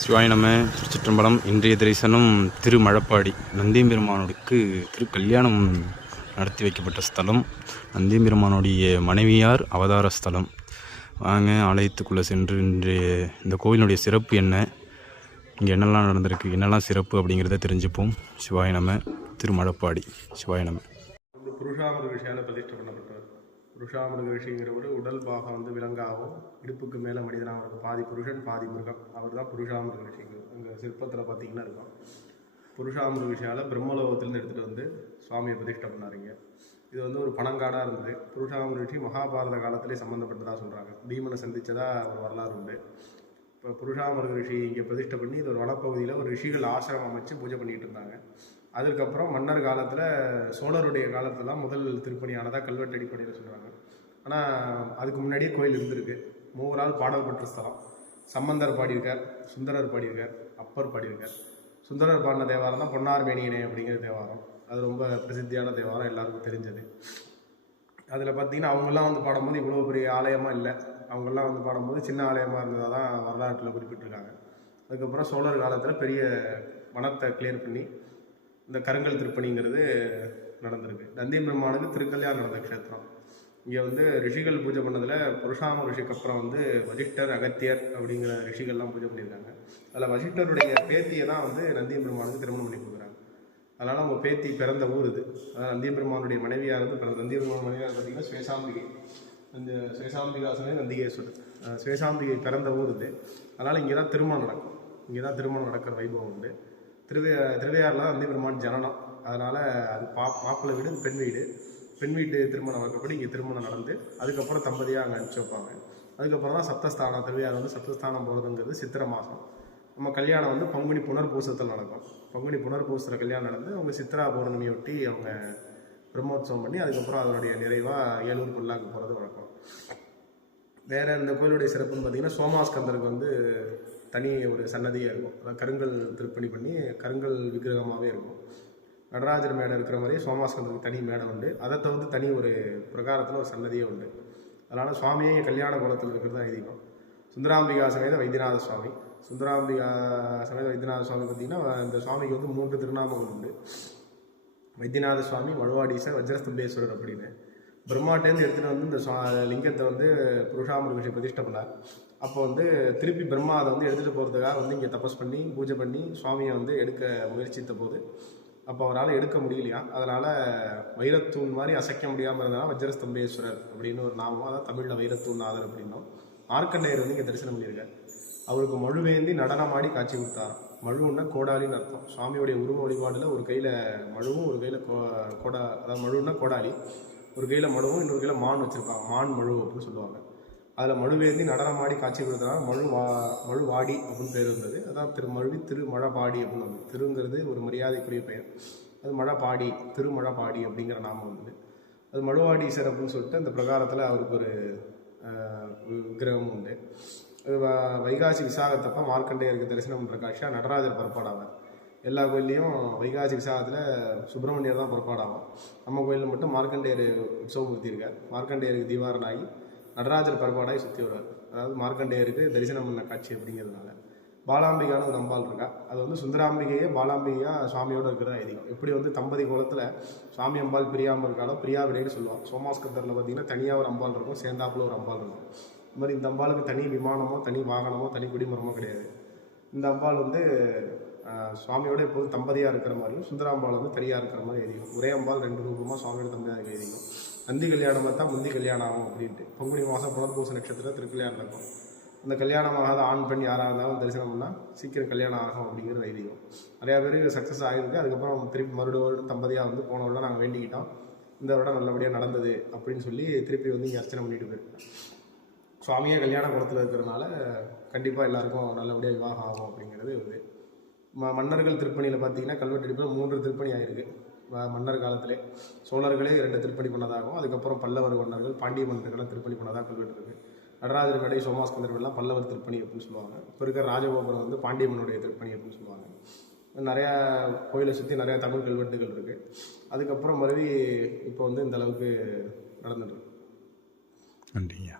சிவாய நம. திருச்சிற்றம்பலம். இன்றைய தரிசனம் திருமழப்பாடி நந்தியம்பெருமானுக்கு திருக்கல்யாணம் நடத்தி வைக்கப்பட்ட ஸ்தலம். நந்தியம்பெருமானுடைய மனைவியார் அவதார ஸ்தலம். வாங்க ஆலயத்துக்குள்ளே சென்று இன்றைய இந்த கோவிலுடைய சிறப்பு என்ன, இங்கே என்னெல்லாம் நடந்திருக்கு, என்னெல்லாம் சிறப்பு அப்படிங்கிறத தெரிஞ்சுப்போம். சிவாய நம. திருமழப்பாடி. சிவாய நம. புருஷாமிருக ரிஷியால் பிரதிஷ்டை பண்ணப்பட்டவர். புருஷாமிருக ரிஷிங்கிறவர் உடல் பாகம் விலங்காகவும் இடுப்புக்கு மேலே மனிதனாக இருக்கும். பாதி புருஷன் பாதி மிருகம். அவர் தான் புருஷாமிருக ரிஷிங்க. அங்கே சிற்பத்தில் பார்த்தீங்கன்னா இருக்கும். புருஷாமிருக ரிஷியால் பிரம்மலோகத்திலேருந்து எடுத்துகிட்டு வந்து சுவாமியை பிரதிஷ்டை பண்ணாருங்க. இது ஒரு பணங்காடாக இருந்தது. புருஷாமிருக ரிஷி மகாபாரத காலத்திலே சம்மந்தப்பட்டதாக சொல்கிறாங்க. பீமனை சந்தித்ததாக ஒரு வரலாறு உண்டு. இப்போ புருஷாமிருக ரிஷி இங்கே பிரதிஷ்டை பண்ணி இது ஒரு வனப்பகுதியில் ஒரு ரிஷிகள் ஆசிரமம் அமைச்சு பூஜை பண்ணிகிட்டு இருந்தாங்க. அதுக்கப்புறம் மன்னர் காலத்தில் சோழருடைய காலத்துலாம் முதல் திருப்பணியானதாக கல்வெட்டு அடிப்படையில் சொல்கிறாங்க. ஆனால் அதுக்கு முன்னாடியே கோயில் இருந்திருக்கு. மூவரால் பாடல்பட்ட ஸ்தலம். சம்பந்தர் பாடியிருக்கார், சுந்தரர் பாடியிருக்கார், அப்பர் பாடியிருக்கார். சுந்தரர் பாடின தேவாரம் தான் பொன்னார் மேனியனே அப்படிங்கிற தேவாரம். அது ரொம்ப பிரசித்தியான தேவாரம், எல்லாருக்கும் தெரிஞ்சது. அதில் பார்த்தீங்கன்னா அவங்கெல்லாம் பாடும்போது இவ்வளோ பெரிய ஆலயமாக இல்லை. அவங்கெல்லாம் பாடும்போது சின்ன ஆலயமாக இருந்ததாக தான் வரலாற்றில் குறிப்பிட்டிருக்காங்க. அதுக்கப்புறம் சோழர் காலத்தில் பெரிய வனத்தை கிளியர் பண்ணி இந்த கருங்கல் திருப்பணிங்கிறது நடந்திருக்கு. நந்தியம்பெருமானுக்கு திருக்கல்யாணம் நடந்த க்ஷேத்திரம். இங்கே ரிஷிகள் பூஜை பண்ணதில் புருஷாம ரிஷிக்கு அப்புறம் வசிஷ்டர், அகத்தியர் அப்படிங்கிற ரிஷிகள்லாம் பூஜை பண்ணியிருக்காங்க. அதில் வசிஷ்டருடைய பேத்தியை தான் நந்தியம்பெருமானுக்கு திருமணம் பண்ணி கொடுக்குறாங்க. அதனால் அவங்க பேத்தி பிறந்த ஊர் இது. அதாவது நந்தியம்பெருமானுடைய மனைவியாக பிறந்த நந்தியம்பெருமான் மனைவியாக பார்த்தீங்கன்னா ஸ்வேசாம்பிகை. இந்த ஸ்வேசாம்பிகாசனே நந்திகேஸ்வரர். ஸ்வேசாம்பிகை பிறந்த ஊர் இது. அதனால் இங்கே தான் திருமணம் நடக்கும். இங்கே தான் திருமணம் நடக்கிற வைபவம் உண்டு. திருவையாறில் தான் நந்தியம்பெருமான் ஜனனம். அதனால் அது மாப்பிள்ளை வீடு, பெண் வீட்டு திருமணம் வைக்கப்படி இங்கே திருமணம் நடந்து அதுக்கப்புறம் தம்பதியாக அங்கே அனுப்பிச்சி வைப்பாங்க. அதுக்கப்புறம் தான் சப்தஸ்தானம், திருவையாறு சப்தஸ்தானம் போகிறதுங்கிறது சித்திரை மாதம். நம்ம கல்யாணம் பங்குனி புனர்பூசத்தில் நடக்கும். பங்குனி புனர்பூசத்தில் கல்யாணம் நடந்து அவங்க சித்திரா பௌர்ணமியொட்டி அவங்க பிரம்மோற்சவம் பண்ணி அதுக்கப்புறம் அதனுடைய நிறைவாக ஏலூர் கொல்லாக்கு போகிறது வழக்கம். வேறு இந்த கோயிலுடைய சிறப்புன்னு பார்த்தீங்கன்னா சோமாஸ்கந்தருக்கு தனி ஒரு சன்னதியாக இருக்கும். அதாவது கருங்கல் திருப்பணி பண்ணி கருங்கல் விக்கிரகமாகவே இருக்கும். நடராஜர் மேடை இருக்கிற மாதிரி சோமாஸ்கந்தருக்கு தனி மேடை உண்டு. அதை தவிர்த்து தனி ஒரு பிரகாரத்தில் ஒரு சன்னதியே உண்டு. அதனால் சுவாமியே கல்யாண கோலத்தில் இருக்கிறது தான் ஐதீகம். சுந்தராம்பிகா சமேத வைத்தியநாத சுவாமி. சுந்தராம்பிகா சமேத வைத்தியநாத சுவாமி பார்த்திங்கன்னா இந்த சுவாமிக்கு 3 திருநாமங்கள் உண்டு. வைத்தியநாத சுவாமி, மழுவாடீசர், வஜ்ரஸ்தம்பேஸ்வரர் அப்படின்னு. பிரம்மாட்டேருந்து எடுத்துகிட்டு இந்த லிங்கத்தை புருஷாமிருக ரிஷி பிரதிஷ்டை பண்ணார். அப்போ திருப்பி பிரம்மா அதை எடுத்துகிட்டு போகிறதுக்காக இங்கே தபஸ் பண்ணி பூஜை பண்ணி சுவாமியை எடுக்க முயற்சித்த போது அப்போ அவரால் எடுக்க முடியலையா. அதனால் வைரத்தூண் மாதிரி அசைக்க முடியாமல் இருந்தனால வஜ்ரஸ்தம்பேஸ்வரர் அப்படின்னு ஒரு நாமம். அதான் தமிழில் வைரத்தூண் நாதர் அப்படின்னோம். மார்க்கண்டேயர் இங்கே தரிசனம் பண்ணியிருக்கார். அவருக்கு மழுவேந்தி நடனமாடி காட்சி கொடுத்தார். மழுன்னா கோடாலின்னு அர்த்தம். சுவாமியுடைய உருவ வழிபாடில் ஒரு கையில் மழுவும் ஒரு கையில் அதாவது மழுன்னா கோடாலி, ஒரு கையில் மழுவும் இன்னொரு கையில் மான் வச்சுருப்பாங்க. மான் மழு அப்படின்னு சொல்லுவாங்க. அதில் மழுவேந்தி நடனமாடி காட்சி கொடுத்தனால மழுவாடி அப்படின்னு பேர் இருந்தது. அதான் திருமழபாடி அப்படின்னு திருங்கிறது ஒரு மரியாதைக்குரிய பெயர். அது மழப்பாடி, திருமழப்பாடி அப்படிங்கிற நாமம் அது மழுவாடீசர் அப்படின்னு சொல்லிட்டு அந்த பிரகாரத்தில் அவருக்கு ஒரு விக்கிரகம் உண்டு. அது வைகாசி விசாகத்தப்போ மார்க்கண்டேயருக்கு தரிசனம் பண்ணுற காட்சியாக நடராஜர் புறப்பாடாவார். எல்லா கோயில்லையும் வைகாசி விசாகத்தில் சுப்பிரமணியர் தான் புறப்பாடாகும். நம்ம கோயிலில் மட்டும் மார்க்கண்டேயர் உற்சவமூர்த்தி இருக்கார். மார்க்கண்டேயருக்கு தீவாரனாகி நடராஜர் பரப்பாடாய் சுற்றி வருவார். அதாவது மார்க்கண்டேயருக்கு தரிசனம் பண்ண காட்சி அப்படிங்கிறதுனால. பாலாம்பிகான ஒரு அம்பாள் இருக்கா. அது சுந்தராம்பிகையே பாலாம்பிகையாக சுவாமியோடு இருக்கிற ஐதீகம். எப்படி தம்பதி கோலத்தில் சுவாமி அம்பாள் பிரியாமல் இருக்காலோ பிரியா விடைன்னு சொல்லுவாங்க. சோமாஸ்கந்தரில் பார்த்தீங்கன்னா தனியாக ஒரு அம்பாள் இருக்கும், சேர்ந்தாப்புல ஒரு அம்பாள் இருக்கும். இந்த மாதிரி இந்த அம்பாளுக்கு தனி விமானமோ தனி வாகனமோ தனி குடிமரமோ கிடையாது. இந்த அம்பாள் சுவாமியோட எப்போதும் தம்பதியாக இருக்கிற மாதிரியும் சுந்தராம்பாள் தனியாக இருக்கிற மாதிரி எழுதிக்கும். ஒரே அம்பாள் 2 ரூபமாக சுவாமியோட தம்பதியாக இருக்க எழுதிக்கும். நந்தி கல்யாணமாக தான் முந்தி கல்யாணம் ஆகும் அப்படின்ட்டு. பங்குனி மாதம் புனர்பூச நட்சத்திரத்தில் திருக்கல்யாணம் நடக்கும். அந்த கல்யாணமாகாத ஆண் பெண் யாராக இருந்தாலும் தரிசனம் பண்ணால் சீக்கிரம் கல்யாணம் ஆகும் அப்படிங்கிற ஐதீகம். நிறையா பேருக்கு சக்ஸஸ் ஆகிருக்கு. அதுக்கப்புறம் திருப்பி மறுபடியும் தம்பதியாக போன வருடம் நாங்கள் வேண்டிக்கிட்டோம், இந்த வருடம் நல்லபடியாக நடந்தது அப்படின்னு சொல்லி திருப்பி இங்கே அர்ச்சனை பண்ணிட்டு போயிருக்கோம். சுவாமியே கல்யாண குளத்தில் இருக்கிறதுனால கண்டிப்பாக எல்லாருக்கும் நல்லபடியாக விவாகம் ஆகும் அப்படிங்கிறது மன்னர்கள் திருப்பணியில் பார்த்தீங்கன்னா கல்வெட்டு அடிப்பில் 3 திருப்பணி ஆகிருக்கு. மன்னர் காலத்திலே சோழர்களே 2 திருப்பணி பண்ணதாகவும், அதுக்கப்புறம் பல்லவர் மன்னர்கள், பாண்டிய மன்னர்கள்லாம் திருப்பணி பண்ணதாக கல்வெட்டு இருக்குது. நடராஜர் கடை, சோமாஸ்கந்தர்கள்லாம் பல்லவர் திருப்பணி அப்படின்னு சொல்லுவாங்க. இப்போ இருக்கிற ராஜகோபுரம் பாண்டிய மன்னனுடைய திருப்பணி அப்படின்னு சொல்லுவாங்க. நிறையா கோயிலை சுற்றி நிறையா தமிழ் கல்வெட்டுகள் இருக்குது. அதுக்கப்புறம் மறுபடி இப்போ இந்த அளவுக்கு நடந்துட்டு. நன்றிங்க.